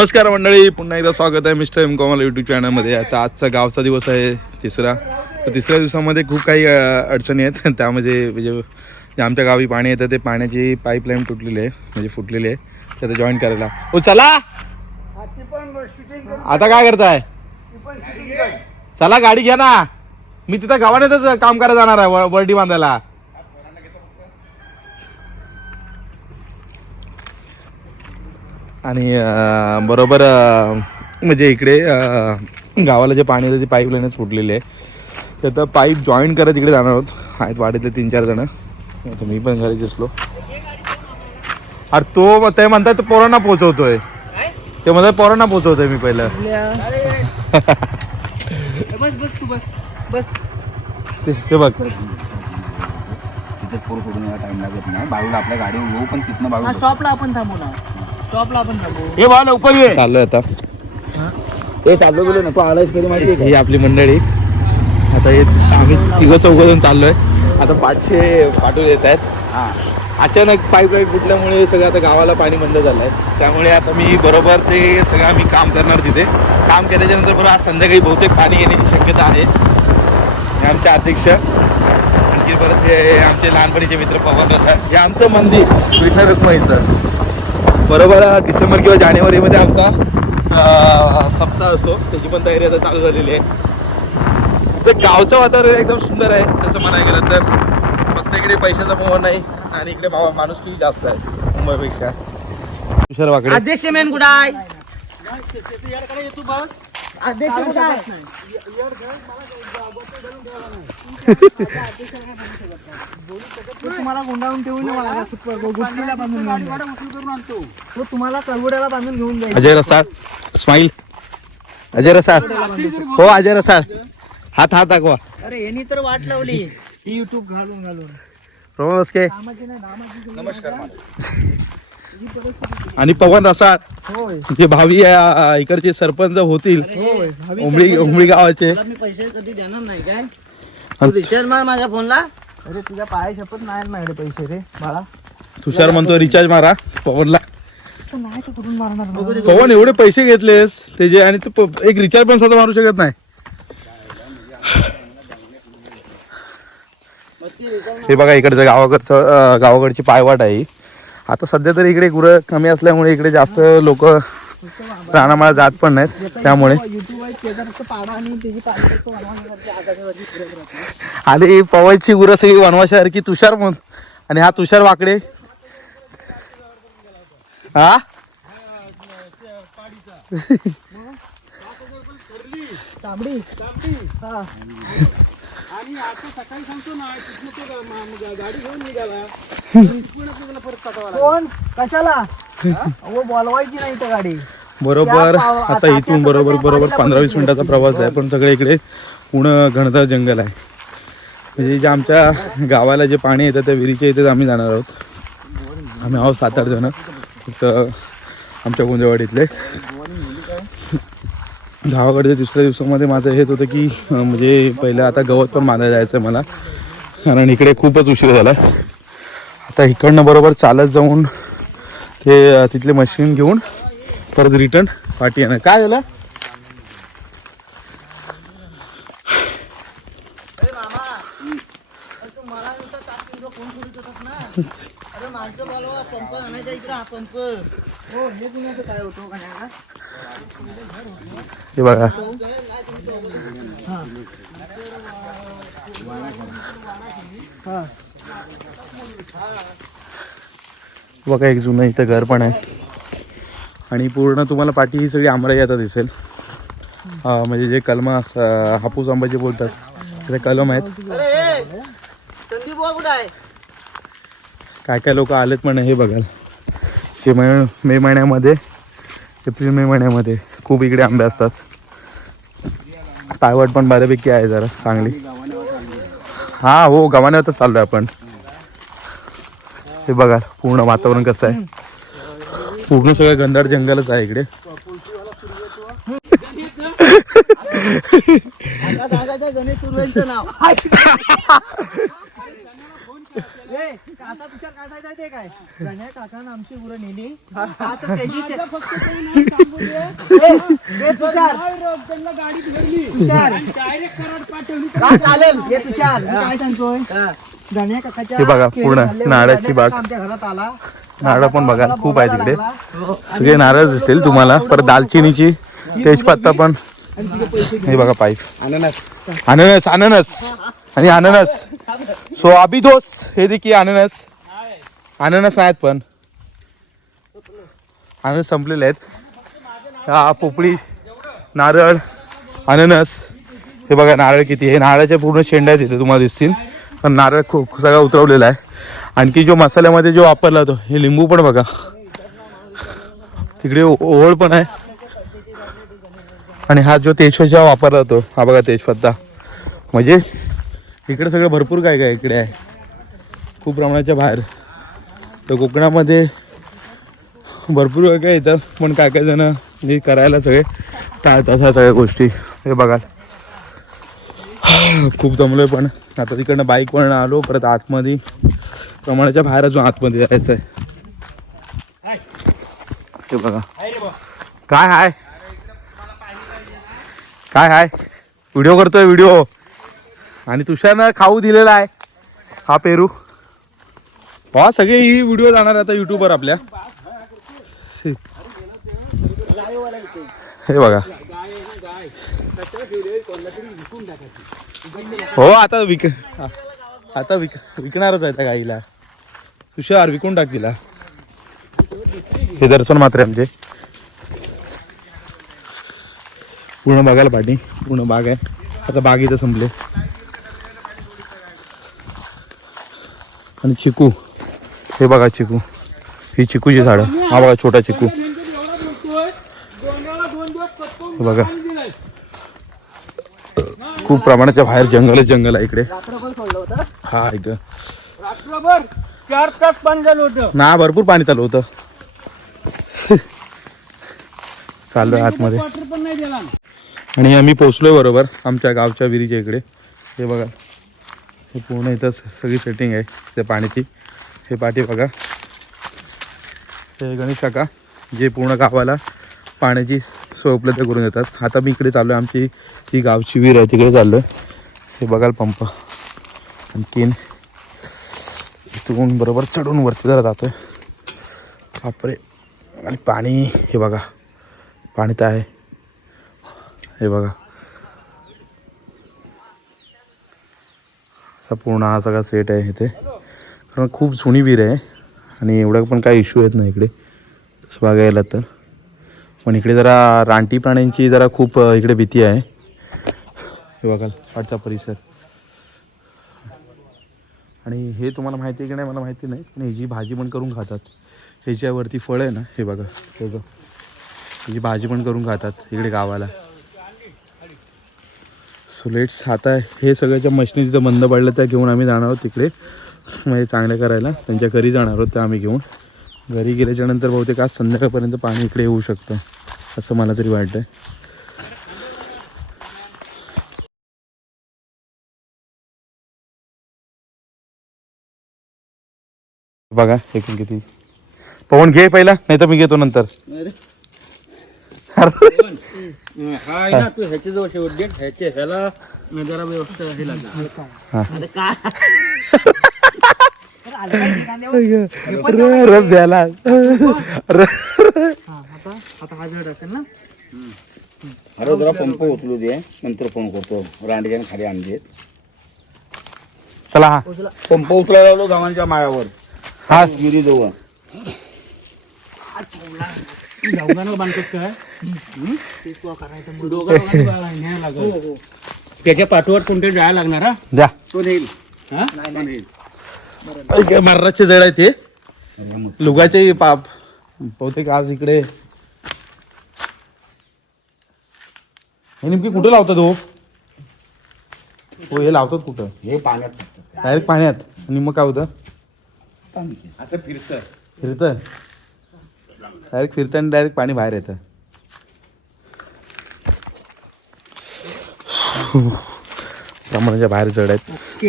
नमस्कार मंडळी पुन्हा एकदा स्वागत आहे मिस्टर एम कॉमल यूट्यूब चॅनलमध्ये आता आजचा गावचा दिवस आहे तिसरा. तर तिसऱ्या दिवसामध्ये खूप काही अडचणी आहेत. त्यामध्ये म्हणजे जे आमच्या गावी पाणी येतं ते पाण्याची पाईपलाईन तुटलेली आहे. म्हणजे फुटलेली आहे. तर ते जॉईन करायला. हो चला! आता काय करताय? चला गाडी घ्या ना. मी तिथं गावानेच काम करायला जाणार आहे व- वर्डी बांधायला. आणि बरोबर म्हणजे इकडे गावाला जे पाणी येतं ते पाईपलाईनच फुटलेली आहे. तर पाईप जॉईन करत इकडे जाणार आहोत. आहेत वाडीतले तीन चार जण. मी पण घरी दिसलो. अरे तो ते म्हणतात तो पोरांना पोचवतोय. ते म्हणतात पोरांना पोचवतोय मी पहिलं. बस बस तू बस. बस. ते ते बघ. तिथे पोर सोडून टाइम लागत नाही. बाळूला आपल्या गाडीवर येऊ पण तिथनं बाळू स्टॉपला आपण थांबू ना हे बा लवकर ये. चाललोय आता. हे चाललो गेलो नको आलायच कधी माहिती ही आपली मंडळी. आता हे आम्ही तिघं चौघजण चाललोय. आता पाचशे पाठवून येत आहेत. हा. अचानक पाईपलाईन फुटल्यामुळे सगळं आता गावाला पाणी बंद झालं आहे त्यामुळे आता मी बरोबर ते सगळं आम्ही काम करणार तिथे. काम केल्याच्यानंतर बरोबर आज संध्याकाळी बहुतेक पाणी येण्याची शक्यता आहे. हे आमचे अध्यक्ष. आणखी परत हे आमचे लहानपणीचे मित्र पवन प्रसाद हे आमचं मंदिर. विठ्ठल रुक्माईचं बरोबर डिसेंबर किंवा जानेवारीमध्ये आमचा सप्ताह असतो. त्याची पण तयारी आता चालू झालेली आहे. तर गावचं वातावरण एकदम सुंदर आहे तसं म्हणायला गेलं तर. फक्त इकडे पैशाचा मोह नाही आणि इकडे मा- माणुसकी जास्त आहे मुंबईपेक्षा. तुषार वाकडे. अध्यक्ष मेन कुठं आहे तुम्हाला गुंडाळून ठेवून मला बांधून घेऊन जाईल. तो तुम्हाला करवड्याला बांधून घेऊन जाईल. अजय रसाळ स्माईल अजय रसाळ. हो अजय रसाळ. हात हात दाखवा. अरे यांनी तर वाट लावली. ही युट्यूब घालून घालून नमस्कार आणि पवन रसाळ होय. जे भावी इकडचे सरपंच होतील होय. सरपंच उमरी गावाचे. तुला मी पैसे कधी देणार नाही काय? तू रिचार्ज मार माझ्या फोनला. अरे तुझ्या पाया शपथ नाही माझ्याकडे पैसे रे बाळा. तुषार म्हणतो रिचार्ज मारा पवनला. तू नाही तू कुठून मारणार पवन एवढे पैसे घेतलेस त्याचे आणि तू प- एक रिचार्ज पण स्वतः मारू शकत नाही. हे बघा इकडचं गावाकडचं अं, गावाकडची पायवाट आहे ही. आता सध्या तरी इकडे गुरं कमी असल्यामुळे इकडे जास्त लोक रानामाळा जात पण नाहीत त्यामुळे. युट्यूब सगळी वनवाशासारखी तुषार म्हणून. आणि हा पाडी तांबडी. हा. कोण? कशाला? अहो बोलवायची नाही तर गाडी. बरोबर. त्या पाव- आता आता इथून त्या बरोबर बरोबर पंधरा वीस मिनिटाचा प्रवास आहे. पण सगळे इकडे पूर्ण घनदार जंगल आहे. म्हणजे जे आमच्या गावाला जे पाणी येतं त्या विहिरीच्या इथेच आम्ही जाणार आहोत. आम्ही आहोत सात आठ जण. फक्त आमच्या गुंजवाडीतले. गावाकडच्या दुसऱ्या दिवसामध्ये माझं हेच होतं की म्हणजे पहिलं आता गवत पण बांधायला जायचं आहे मला. कारण इकडे खूपच उशीर झाला आता इकडनं बरोबर चालत जाऊन ते तिथले मशीन घेऊन परत रिटर्न पाठी येणार. काय झालं अरे मामा अरे तू मला नुसतं ताप देऊन फोन करीत होतास ना अरे माणसं बोलवा पंप हा हो कुणाचं काय होतो का नाही बघा. हा. बघा एक जुनं इथं घर पण आहे. आणि पूर्ण तुम्हाला पाठी ही सगळी आंबळाई आता दिसेल. म्हणजे जे कलम हापूस आंबा जे बोलतात ते कलम आहेत. काय काय लोक आलेत पण हे बघाल शे मे मे महिन्यामध्ये एप्रिल मे महिन्यामध्ये खूप इकडे आंबे असतात. पायवट पण बऱ्यापैकी आहे जरा चांगली. हा हो गव्हाण्यावरच चाललोय आपण. हे बघा पूर्ण वातावरण कसं आहे. पूर्ण सगळं गंधाड जंगलच आहे इकडे. गणेश नाव. ए, आता तुझ्या काय सांगायचं ते काय? गण्या काकानं आमची उरं नेली. आता त्याची ते- ए, ए, तुषार. तुषार. हा, चालेल. हे तुषार. मी काय सांगतोय? गण्या काकाच्या हे बघा, केळी पूर्ण नारळाची गण्या बाग. काका आमच्या घरात आला. नारळ पण बघा, खूप आहे बोलायला तिकडे. लागला. सगळे नारळ दिसतील तुम्हाला. परत दालचिनीची तेजपत्ता पण. आणि तिचे पैसे हे बघा पाईप. अननस. अननस अननस. आणि अननस. सो अभिदोस हे देखील अननस. अननस नाहीत पण. अननस संपलेले आहेत. हा पोपळी नारळ अननस. हे बघा नारळ किती आहे. नारळाच्या पूर्ण शेंड्या आहेत इथे तुम्हाला दिसतील. पण नारळ खूप सगळा उतरवलेला आहे. आणखी जो मसाल्यामध्ये जो वापरला तो हे लिंबू पण बघा. तिकडे ओ- ओळ पण आहे. आणि हा जो तेजपत्ता वापरला जातो हा बघा तेजपत्ता. म्हणजे इकडे सगळं भरपूर काय काय इकडे आहे. खूप प्रमाणाच्या बाहेर. तर कोकणामध्ये भरपूर काय काय येतात पण काय काय जण हे करायला सगळे टाळतात ह्या सगळ्या गोष्टी. हे बघा. खूप दमलोय पण. आता तिकडनं बाईक पण आलो परत आतमध्ये. प्रमाणाच्या बाहेर अजून आतमध्ये जायचं आहे ते बघा. काय हाय? काय हाय? व्हिडिओ करतोय व्हिडिओ. आणि तुषारनं खाऊ दिलेला आहे. हा पेरू. हा सगळे ही व्हिडिओ जाणार आता युट्यूबवर आपल्या. हे बघा. हो आता विक आता विक विकणारच आहे त्या गाईला. तुषार विकून टाक तिला. हे दर्शन मात्र आहे आमचे. पूर्ण बघायला पाठी. पूर्ण बाग आहे. आता बागेचं संपले. आणि चिकू. हे बघा चिकू. ही चिकूची झाडं. हा बघा छोटा चिकू. बघा. खूप प्रमाणाच्या बाहेर जंगलच जंगल आहे इकडे. हा ऐक चार तास पाणी झालं होतं ना भरपूर पाणी चालू होतं. चाललोय आतमध्ये. आणि आम्ही पोचलोय बरोबर आमच्या गावच्या विहिरीच्या इकडे. हे बघा. हे पूर्ण इथं स- सगळी सेटिंग आहे त्या पाण्याची. हे पाठी बघा. हे गणेश काका जे पूर्ण गावाला पाण्याची सोय उपलब्ध करून देतात. आता मी इकडे चाललो आहे आमची जी गावची विहीर आहे तिकडे चाललो आहे हे बघाल पंप. आणखीन इथून बरोबर चढून वरती जरा जातो आहे बापरे. आणि पाणी हे बघा. पाणी तर आहे. हे बघा. असा पूर्ण हा सगळा सेट आहे इथे. कारण खूप जुनी विहीर आहे आणि एवढं पण काही इश्यू येत नाही इकडे. तसं बघायला तर. पण इकडे जरा रानटी प्राण्यांची जरा खूप इकडे भीती आहे. हे बघा पाठचा परिसर. आणि हे तुम्हाला माहिती आहे की नाही मला माहिती नाही पण ह्याची भाजी पण करून खातात ह्याच्यावरती फळ आहे ना हे बघा हे बघा. ह्याची भाजी पण करून खातात इकडे गावाला. सो लेट्स आता हे सगळ्याच्या मशनी तिथं बंद पडल्या त्या घेऊन आम्ही जाणार आहोत तिकडे. म्हणजे चांगल्या करायला. त्यांच्या घरी जाणार आहोत त्या आम्ही घेऊन. घरी गेल्याच्यानंतर बहुतेक आज संध्याकाळपर्यंत पाणी इकडे येऊ शकतं असं मला तरी वाटतंय. बघा एकूण किती? पवन घे पहिला नाही तर मी घेतो नंतर. हा आहे ना तू ह्याचे जवळ शेवट दे ह्याचे ह्याला जरा व्यवस्था हे लागणार अरे काय अरे आलं काय ठिकाणी? रब द्यायला हा, आता आता हा जड असेल ना? अरे जरा पंप उचलू दे नंतर फोन करतो. रांडीच्या खाली आणलेत चला हा. पंप उचलायला लावलो गावांच्या माळावर हा. विहिरी जवळ काय? करायचं हो लागल. हो त्याच्या पाठवर कोणतरी जायला लागणार हा? द्या. तो नेईल. हा? नाही नाही. मर्राचे जड आहे ते. लुगाचे पाप. बहुतेक आज इकडे. हे नेमकी कुठं लावतात हो? हो हे लावतात कुठं? हे पाण्यात टाकतात. डायरेक्ट पाण्यात. आणि मग काय होतं. असं फिरतं. फिरतं. डायरेक्ट फिरतं आणि डायरेक्ट पाणी बाहेर येतं. प्रमाणाच्या बाहेर जड आहेत. ओके.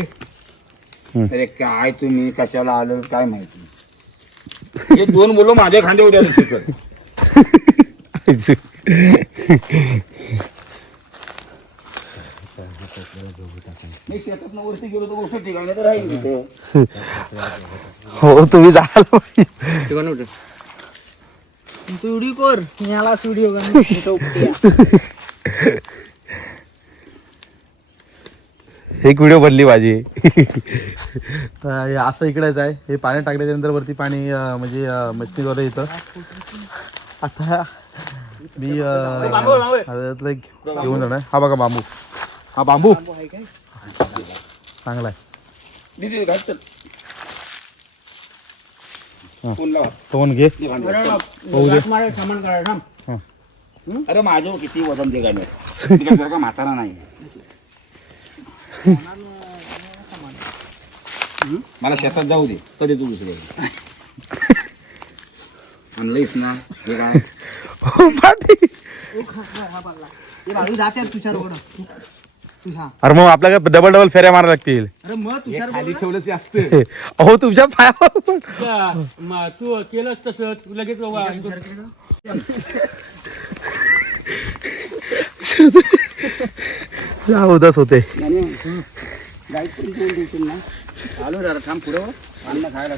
अरे काय तुम्ही कशाला आलं काय माहिती? हे दोन बोलो माझ्या खांदे उद्या तिकड मी शेतात वरती गेलो तर गोष्ट ठिकाणी तर राहील तिथे. हो तुम्ही जायला पाहिजे. तू उडी कोर व्हिडिओ का एक व्हिडिओ बनली माझी. असं इकडेच आहे. हे पाणी टाकल्याच्या नंतर वरती पाणी अं, म्हणजे अं, मच्छीद्वारे येतं आता मी अं, आता यातलं एक घेऊन जाणार हा बघा बांबू. हा बांबू. चांगला आहे. फोन लावा. घे. दे. सामान अरे माझं किती वजन दे गाण्यात म्हातारा नाही? मला शेतात जाऊ दे. कधी तू दुसरे आणलंयस ना? हे काय? हो. हे जाते तुझ्या अरे मग आपल्याला डबल डबल फेऱ्या मारा लागतील? अरे मग तुषार खाली ठेवलंच अहो तुमच्या पायावर. तू केलंच तसं तू लगेच जा उदास होते. आलो जरा थांब पुढं. अन्न खायला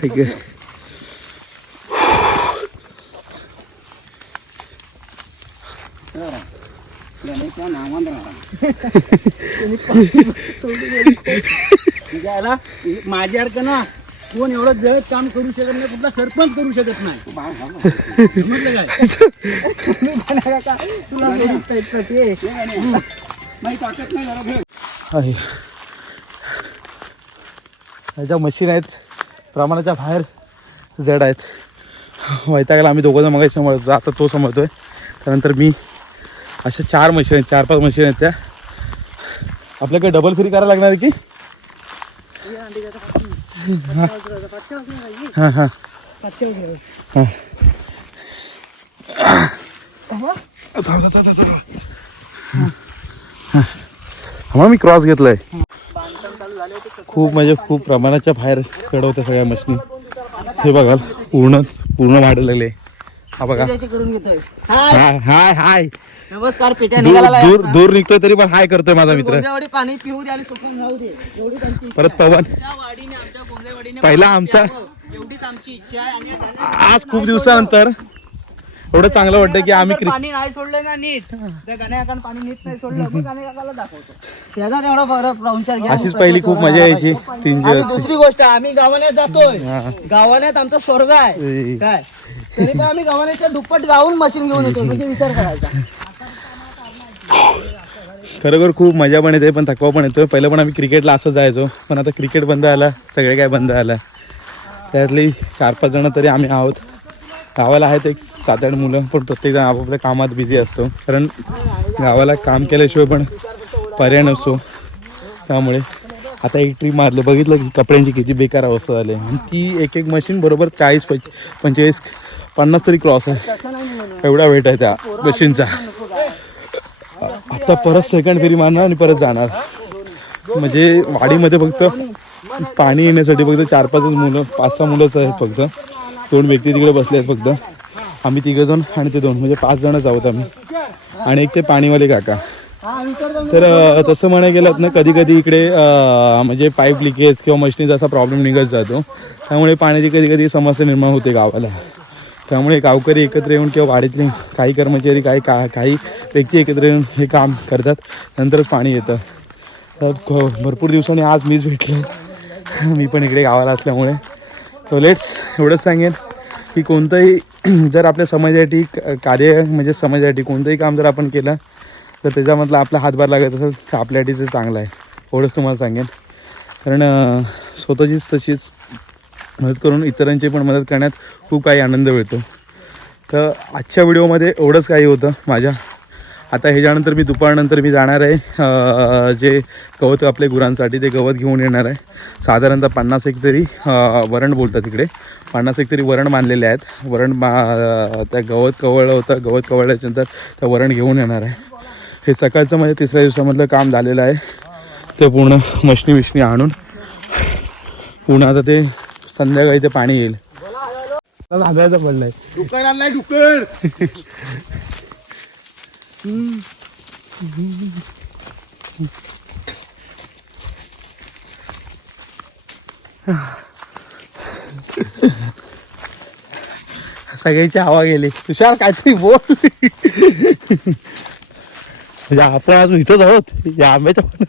ठीक आहे. माझ्या अर्थ ना कोण एवढं जळत काम करू शकत नाही कुठला सरपंच करू शकत नाही. म्हटलं काय? तुला नाही ह्याच्या मशीन आहेत. प्रमाणाच्या बाहेर जड आहेत. वैतागाला आम्ही दोघं जण मगाशी समजतो आता तो समजतोय त्यानंतर मी. अशा चार मशीन आहेत चार पाच मशीन आहेत त्या. आपल्याकडे डबल फ्री करायला लागणार की? हां हां. हां. हा. मी क्रॉस घेतलाय. खूप म्हणजे खूप प्रमाणाच्या बाहेर चढवत्या सगळ्या मशीनी. हे बघाल पूर्ण पूर्ण वाढायला लागले हा बघा. हाय हाय हाय. नमस्कार पेट्या दूर निघाला दूर दूर निघतोय तरी पण हाय करतोय माझा मित्र. पाणी पिऊ दे आणि सुकून राहू दे. इच्छा परत पवन. वाडीने आमच्या पहिला पाणी आमचा- प्यावं. एवढीच आमची इच्छा आहे आणि आज खूप दिवसानंतर एवढं चांगलं वाटतं की आम्ही क्रि- पाणी नाही सोडलं ना नीट. त्या गण्याकान पाणी नीट नाही सोडलं. मग गण्याकाला दाखवतो. त्याचा तेवढा फरक पाहुणचार घ्या. अशीच पहिली खूप मजा यायची. तीन आणि दुसरी गोष्ट आम्ही गावाण्यात जातोय. हा. गावाण्यात आमचा स्वर्ग आहे. काय? तरी पण आम्ही गावाण्याच्या दुप्पट गावून मशीन घेऊन येतो. म्हणजे विचार करायचा. खरोखर खूप मजा पण येते पण थकवा पण येतोय. पहिलं पण आम्ही क्रिकेटला असं जायचो पण आता क्रिकेट बंद आला सगळे काय बंद आला. त्यातली चार पाच जण तरी आम्ही आहोत. गावाला आहेत एक सात आठ मुलं पण प्रत्येकजण आपापल्या कामात बिझी असतो. कारण गावाला काम केल्याशिवाय पण पर्याय नसतो. त्यामुळे आता एक ट्रीप मारलं बघितलं की कपड्यांची किती बेकार अवस्था झाली. आणि ती एक एक मशीन बरोबर चाळीस पंच पंचेचाळीस पन्नास तरी क्रॉस आहे. एवढा वेट आहे त्या मशीनचा आता परत सेकंड फेरी मारणार आणि परत जाणार. म्हणजे वाडीमध्ये फक्त पाणी येण्यासाठी फक्त चार पाचच मुलं पाच सहा मुलंच आहेत फक्त. दोन व्यक्ती तिकडे बसले आहेत फक्त. आम्ही तिघंजण आणि ते दोन म्हणजे पाच जणच आहोत आम्ही. आणि एक ते पाणीवाले काका. तर तसं म्हणायला गेलात ना कधी कधी इकडे म्हणजे पाईप लिकेज किंवा मशिनीचा असा प्रॉब्लेम निघत जातो. त्यामुळे पाण्याची कधी कधी समस्या निर्माण होते गावाला. त्यामुळे गावकरी एकत्र येऊन किंवा वाडीतले काही कर्मचारी काही का काही व्यक्ती एकत्र येऊन हे काम करतात. नंतरच पाणी येतं. तर ख- भरपूर दिवसांनी आज मीच भेटलो. मी पण इकडे गावाला असल्यामुळे. तो लेट्स एवढंच सांगेन की कोणतंही जर आपल्या समाजासाठी कार्य म्हणजे समाजासाठी कोणतंही काम जर आपण केलं तर त्याच्यामधला आपला हातभार लागत असेल तर आपल्यासाठी ते चांगलं आहे. एवढंच तुम्हाला सांगेन. कारण स्वतःचीच तशीच मदत करून इतरांची पण मदत करण्यात खूप काही आनंद मिळतो. तर आजच्या व्हिडिओमध्ये एवढंच काही होतं माझ्या. आता ह्याच्यानंतर मी दुपारनंतर मी जाणार आहे जे गवत आपले गुरांसाठी ते गवत घेऊन येणार आहे. साधारणतः पन्नास एक तरी वरण बोलतात तिकडे पन्नास एक तरी वरण बांधलेले आहेत. वरण बा त्या गवत कवळलं होतं गवत कवळल्याच्यानंतर त्या वरण घेऊन येणार आहे. हे सकाळचं म्हणजे तिसऱ्या दिवसामधलं काम झालेलं आहे. ते पूर्ण मशनी बिशनी आणून पुन्हा आता ते संध्याकाळी ते पाणी येईल. लागायचं पडलंय. डुकर आणलाय डुकर सगळ्यांची हवा गेली. तुषार काहीतरी बोल. म्हणजे आपण आज इथंच आहोत. या आंब्याच्या पण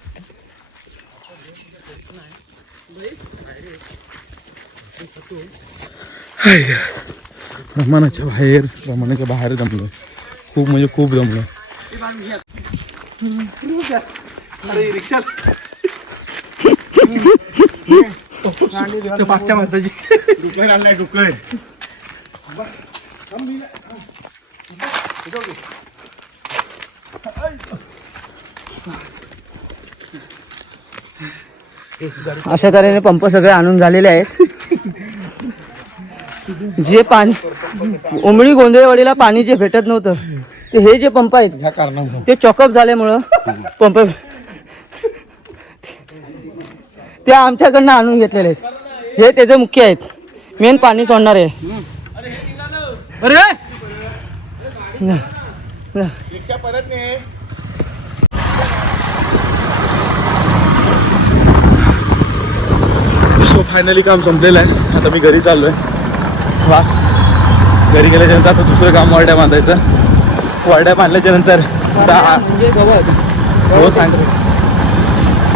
प्रमाणाच्या बाहेर प्रमाणाच्या बाहेर जमलोय खूप म्हणजे खूप रिक्षा मागच्या माणसाची डुकर आणलाय डुकर अशा तऱ्हेने पंप सगळे आणून झालेले आहेत. जे पाणी उमळी गोंधळवाडीला पाणी जे भेटत नव्हतं. ते हे जे पंप आहेत ह्या कारणामुळे. ते चॉकअप झाल्यामुळं पंप ते आमच्याकडनं आणून घेतलेले आहेत. हे त्याचे मुख्य आहेत. मेन पाणी सोडणार आहे. अरे! रिक्षा परत नाही सो फायनली काम संपलेलं आहे. आता मी घरी चाललो आहे वास. घरी गेल्याच्यानंतर आता दुसरं काम वाड्या बांधायचं. वाड्या बांधल्याच्या नंतर हो सांग.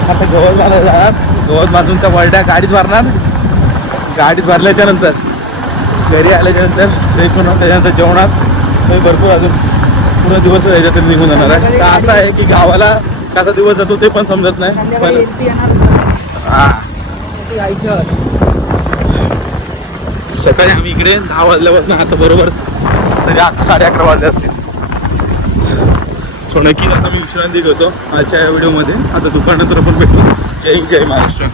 आता गवत बांधायचं आहे. गवत बांधून त्या वरड्या गाडीत भरणार गाडीत भरल्याच्या नंतर घरी आल्याच्यानंतर फ्रेश होणार त्याच्यानंतर जेवणार. म्हणजे भरपूर अजून पूर्ण दिवस याच्यात निघून जाणार आहे. तर असं आहे की गावाला कसा दिवस जातो ते पण समजत नाही. पण सकाळी आम्ही इकडे दहा वाजल्यापासून आता बरोबर तरी आता साडे अकरा वाजले असतील. सो नक्कीच आता मी विश्रांती घेतो. आजच्या या व्हिडिओमध्ये. आता दुपारनंतर आपण भेटू. जय जय महाराष्ट्र.